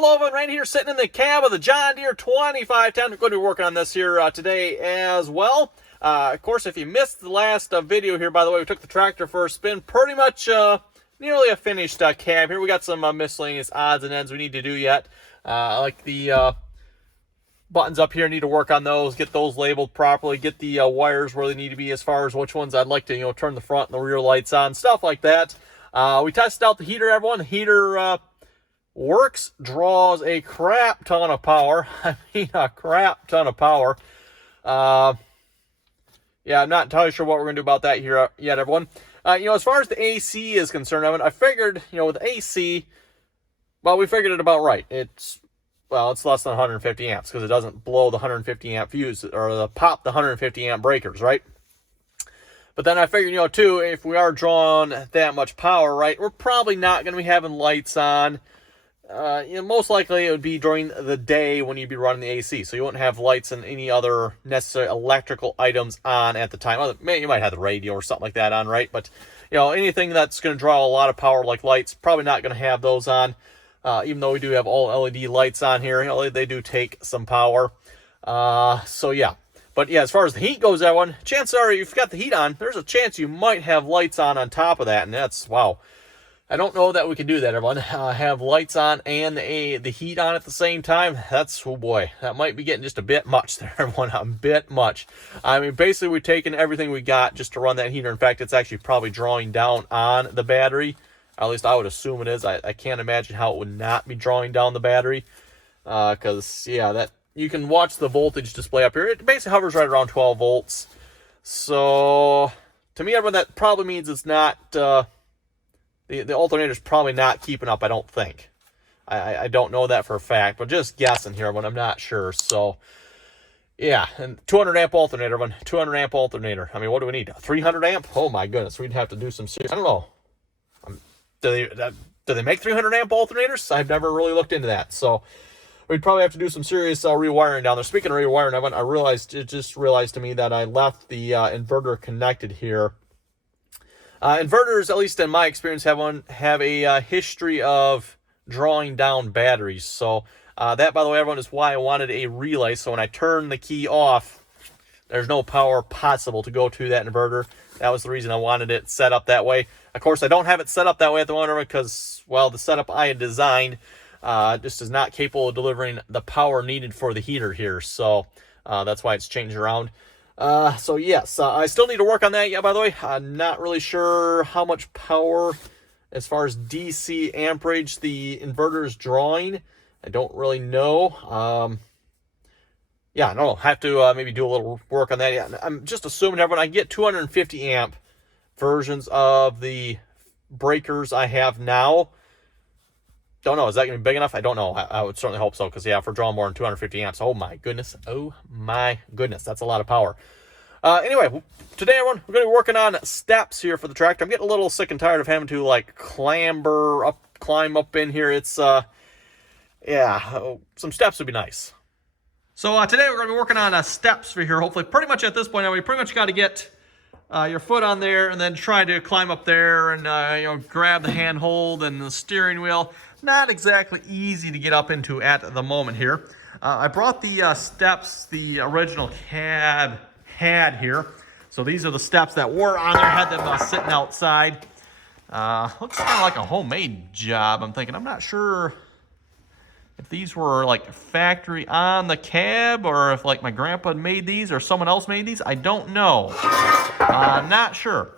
Hello everyone, right here sitting in the cab of the John Deere 2510. We're going to be working on this here today as well. Of course, if you missed the last video here, by the way, we took the tractor for a spin. Pretty much nearly a finished cab here. We got some miscellaneous odds and ends we need to do yet. Like the buttons up here, need to work on those, get those labeled properly, get the wires where they need to be as far as which ones I'd like to, turn the front and the rear lights on, stuff like that. We tested out the heater, everyone. The heater works, draws a crap ton of power. I mean, a crap ton of power. Yeah, I'm not entirely sure what we're going to do about that here yet, everyone. As far as the AC is concerned, I figured, with AC, well, we figured it about right. It's less than 150 amps because it doesn't blow the 150 amp fuse or pop the 150 amp breakers, right? But then I figured, too, if we are drawing that much power, right, we're probably not going to be having lights on. Most likely it would be during the day when you'd be running the AC, so you wouldn't have lights and any other necessary electrical items on at the time. You might have the radio or something like that on, right? But, anything that's going to draw a lot of power like lights, probably not going to have those on. Even though we do have all LED lights on here, they do take some power. So yeah. But yeah, as far as the heat goes, everyone, chances are if you've got the heat on, there's a chance you might have lights on top of that, and that's, wow. I don't know that we can do that, everyone. Have lights on and the heat on at the same time. That's, oh boy, that might be getting just a bit much there, everyone. A bit much. I mean, basically, we've taken everything we got just to run that heater. In fact, it's actually probably drawing down on the battery. At least I would assume it is. I can't imagine how it would not be drawing down the battery. Because, yeah, that you can watch the voltage display up here. It basically hovers right around 12 volts. So, to me, everyone, that probably means it's not... The alternator's probably not keeping up, I don't think. I don't know that for a fact, but just guessing here, but I'm not sure. So, yeah, and 200 amp alternator, 200 amp alternator. I mean, what do we need? 300 amp? Oh my goodness, we'd have to do some serious. I don't know. Do they make 300 amp alternators? I've never really looked into that. So, we'd probably have to do some serious rewiring down there. Speaking of rewiring, I just realized to me that I left the inverter connected here. Inverters, at least in my experience, have a history of drawing down batteries. So that, by the way, everyone, is why I wanted a relay. So when I turn the key off, there's no power possible to go to that inverter. That was the reason I wanted it set up that way. Of course, I don't have it set up that way at the moment because, well, the setup I had designed just is not capable of delivering the power needed for the heater here. So that's why it's changed around. So yes, I still need to work on that. Yeah, by the way, I'm not really sure how much power as far as DC amperage the inverter is drawing. I don't really know. Yeah, no, have to maybe do a little work on that. Yeah, I'm just assuming, everyone, I get 250 amp versions of the breakers I have now. Don't know. Is that going to be big enough? I don't know. I would certainly hope so because, yeah, if we're drawing more than 250 amps, oh, my goodness. Oh, my goodness. That's a lot of power. Anyway, today, everyone, we're going to be working on steps here for the tractor. I'm getting a little sick and tired of having to, climb up in here. It's, yeah, some steps would be nice. So today we're going to be working on steps for here. Hopefully, pretty much at this point, now we pretty much got to get your foot on there and then try to climb up there and, grab the handhold and the steering wheel. Not exactly easy to get up into at the moment here. I brought the steps the original cab had here. So these are the steps that were on there. Had them sitting outside. Looks kind of like a homemade job, I'm thinking. I'm not sure if these were like factory on the cab or if like my grandpa made these or someone else made these. I don't know. Not sure.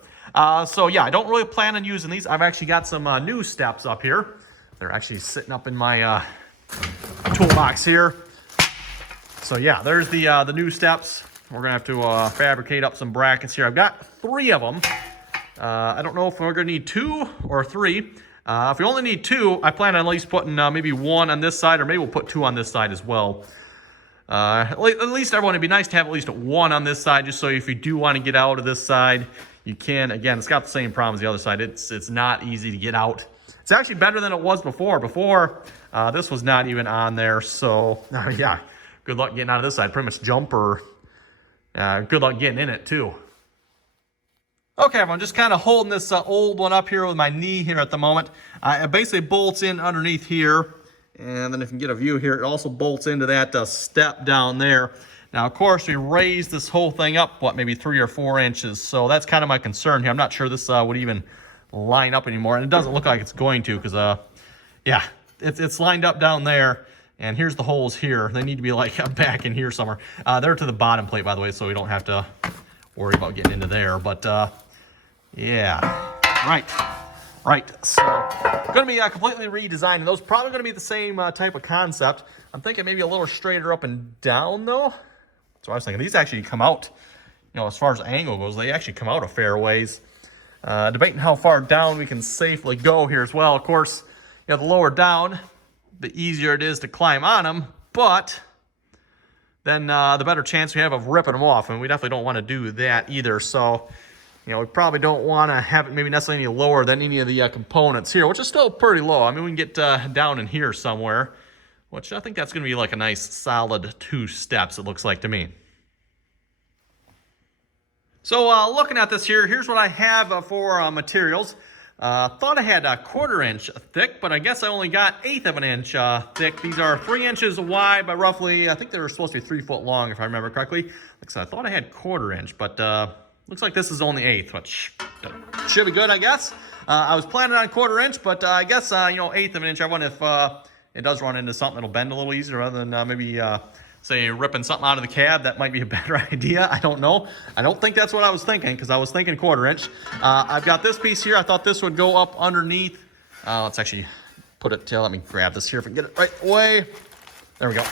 So yeah, I don't really plan on using these. I've actually got some new steps up here. They're actually sitting up in my toolbox here. So yeah, there's the new steps. We're gonna have to fabricate up some brackets here. I've got 3 of them. I don't know if we're gonna need 2 or 3. If we only need 2, I plan on at least putting maybe 1 on this side, or maybe we'll put 2 on this side as well. At least, everyone, it'd be nice to have at least 1 on this side, just so if you do want to get out of this side, you can. Again, it's got the same problem as the other side. It's not easy to get out. It's actually better than it was before. Before, this was not even on there. So, yeah, good luck getting out of this side. Pretty much jump or good luck getting in it, too. Okay, everyone, just kind of holding this old one up here with my knee here at the moment. It basically bolts in underneath here. And then if you can get a view here, it also bolts into that step down there. Now, of course, we raised this whole thing up, what, maybe 3 or 4 inches. So that's kind of my concern here. I'm not sure this would even line up anymore. And it doesn't look like it's going to because, yeah, it's lined up down there. And here's the holes here. They need to be like back in here somewhere. They're to the bottom plate, by the way, so we don't have to worry about getting into there. But, yeah, right. So, going to be completely redesigned. And those probably going to be the same type of concept. I'm thinking maybe a little straighter up and down, though. That's what I was thinking. These actually come out, you know, as far as angle goes, they actually come out a fair ways. Debating how far down we can safely go here as well. Of course, you know, the lower down, the easier it is to climb on them, but then the better chance we have of ripping them off, and we definitely don't want to do that either. So, you know, we probably don't want to have it maybe necessarily any lower than any of the components here, which is still pretty low. I mean, we can get down in here somewhere, which I think that's going to be like a nice solid 2 steps, it looks like to me. So looking at this here, here's what I have for materials. Thought I had a 1/4 inch thick, but I guess I only got 1/8 of an inch thick. These are 3 inches wide by roughly, I think they were supposed to be 3 foot long if I remember correctly. Like I said, I thought I had 1/4 inch, but looks like this is only 1/8, which should be good, I guess. I was planning on 1/4 inch, but I guess, you know, 1/8 of an inch. I wonder if it does run into something that'll bend a little easier rather than maybe, say, ripping something out of the cab. That might be a better idea. I don't know. I don't think that's what I was thinking because I was thinking 1/4 inch. I've got this piece here. I thought this would go up underneath. Let's actually put it, let me grab this here if I can get it right away. There we go.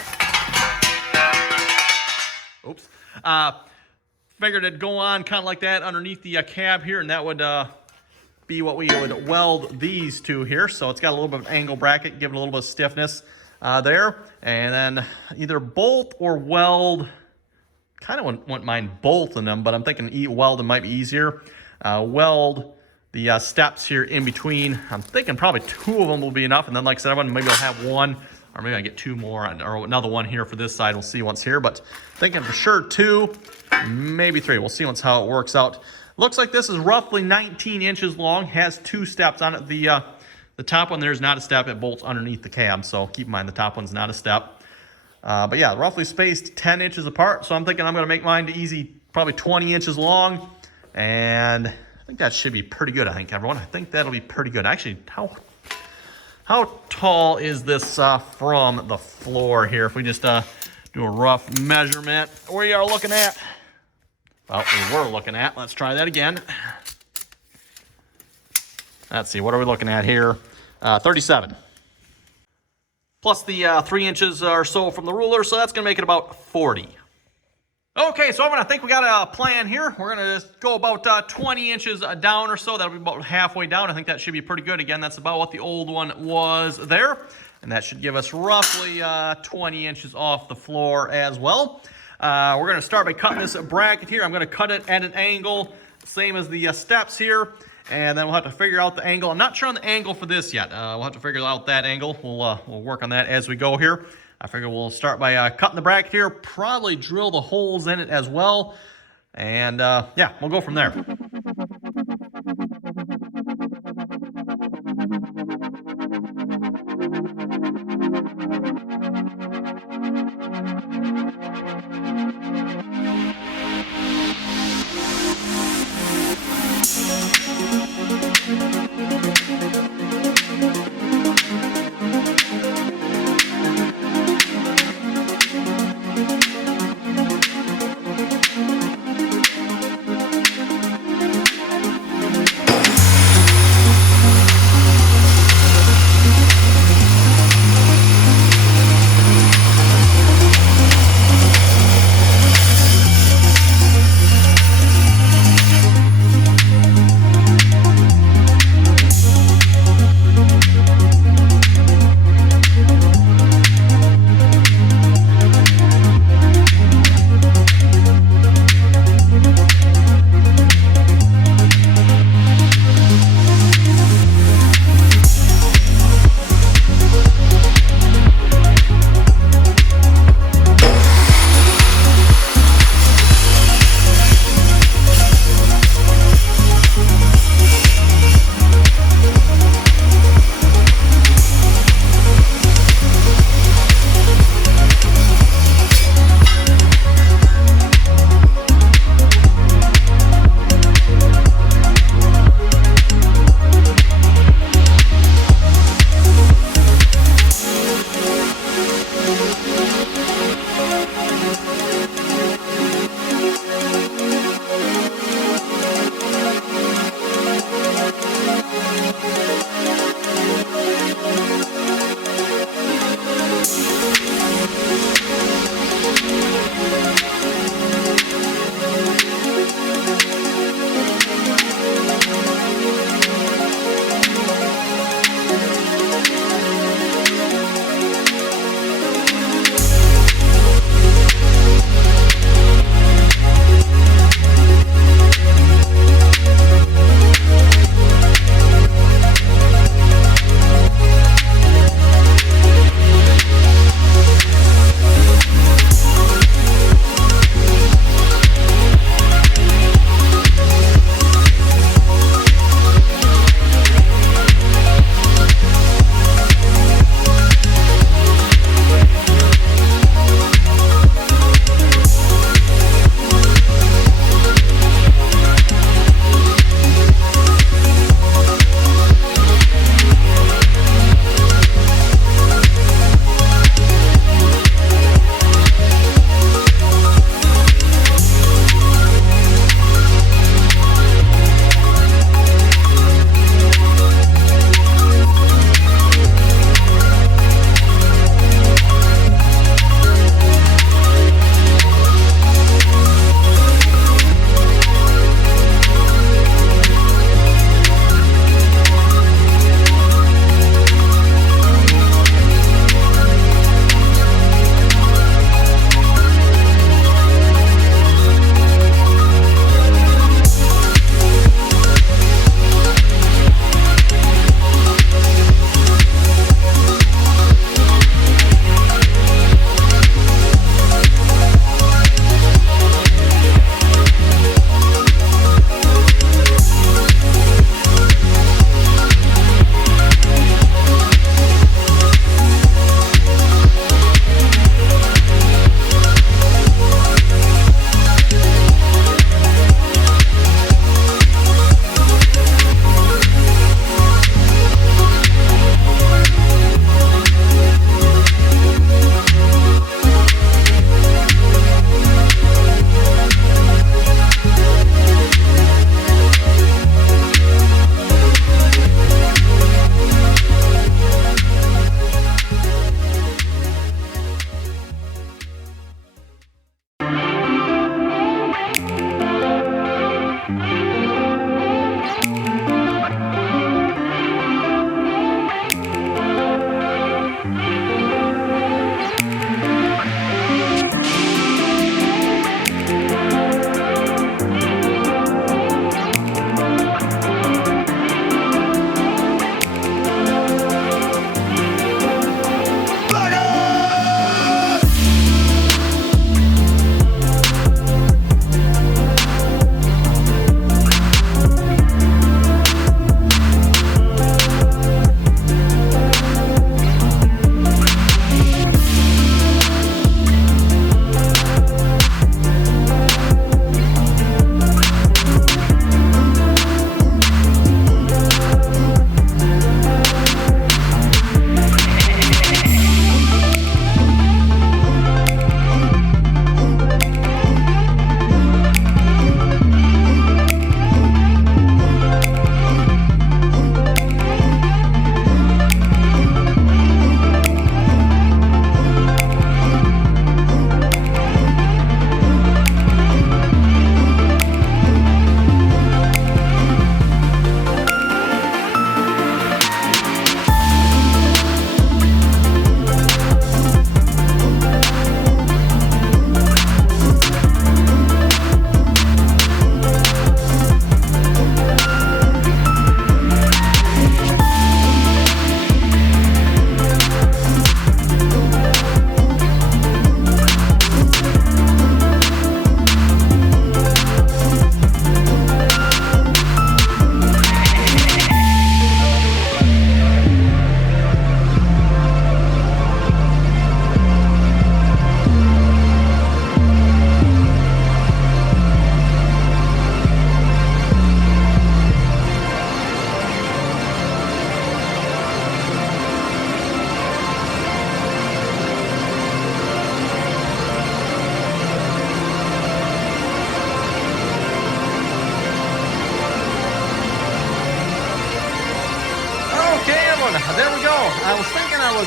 Oops. Figured it'd go on kind of like that underneath the cab here, and that would be what we would weld these to here. So it's got a little bit of an angle bracket, give it a little bit of stiffness there. And then either bolt or weld. Kind of wouldn't mind bolting them, but I'm thinking welding might be easier. Weld the steps here in between. I'm thinking probably 2 of them will be enough. And then, like I said, maybe I'll have 1, or maybe I get 2 more, or another one here for this side. We'll see once here, but thinking for sure 2, maybe 3. We'll see how it works out. Looks like this is roughly 19 inches long, has 2 steps on it. The top one there is not a step. It bolts underneath the cab, so keep in mind the top one's not a step. But yeah, roughly spaced 10 inches apart, so I'm thinking I'm going to make mine to easy, probably 20 inches long, and I think that should be pretty good, I think, everyone. I think that'll be pretty good. Actually, how tall is this from the floor here? If we just do a rough measurement, we are looking at, well, we were looking at, let's try that again. Let's see, what are we looking at here? 37. Plus the 3 inches or so from the ruler, so that's going to make it about 40. Okay, so I think we got a plan here. We're going to just go about 20 inches down or so. That'll be about halfway down. I think that should be pretty good. Again, that's about what the old one was there. And that should give us roughly 20 inches off the floor as well. We're going to start by cutting this bracket here. I'm going to cut it at an angle, same as the steps here. And then we'll have to figure out the angle. I'm not sure on the angle for this yet. We'll have to figure out that angle. We'll work on that as we go here. I figure we'll start by cutting the bracket here, probably drill the holes in it as well. And yeah, we'll go from there.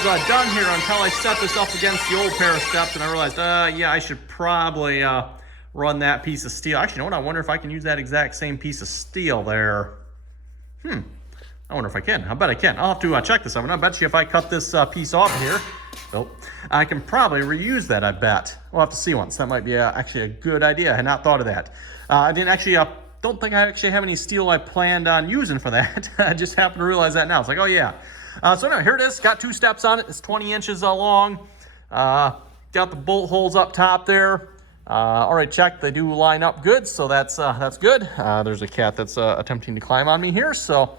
was done here until I set this up against the old pair of steps, and I realized, yeah, I should probably run that piece of steel. Actually, you know what? I wonder if I can use that exact same piece of steel there. I wonder if I can. I bet I can. I'll have to check this out. And I bet you if I cut this piece off here, I can probably reuse that, I bet. We'll have to see once. That might be actually a good idea. I had not thought of that. I didn't actually, don't think I actually have any steel I planned on using for that. I just happened to realize that now. It's like, oh yeah. So anyway, here it is. Got 2 steps on it. It's 20 inches long. Got the bolt holes up top there. Already checked. They do line up good, so that's good. There's a cat that's attempting to climb on me here. So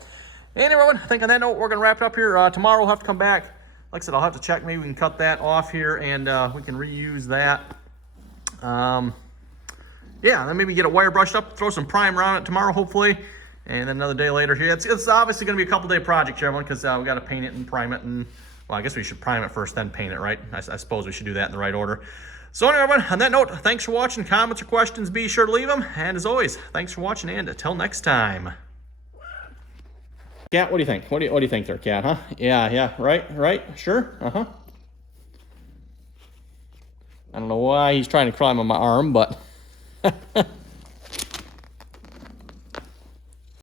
anyway, everyone, I think on that note, we're going to wrap it up here. Tomorrow we'll have to come back. Like I said, I'll have to check. Maybe we can cut that off here and we can reuse that. Yeah, then maybe get a wire brushed up, throw some primer on it tomorrow, hopefully. And then another day later here. It's obviously going to be a couple-day project here, everyone, because we got to paint it and prime it. And, well, I guess we should prime it first, then paint it, right? I suppose we should do that in the right order. So anyway, everyone, on that note, thanks for watching. Comments or questions, be sure to leave them. And as always, thanks for watching, and until next time. Cat, what do you think? What do you think there, Cat, huh? Yeah, right, sure, I don't know why he's trying to climb on my arm, but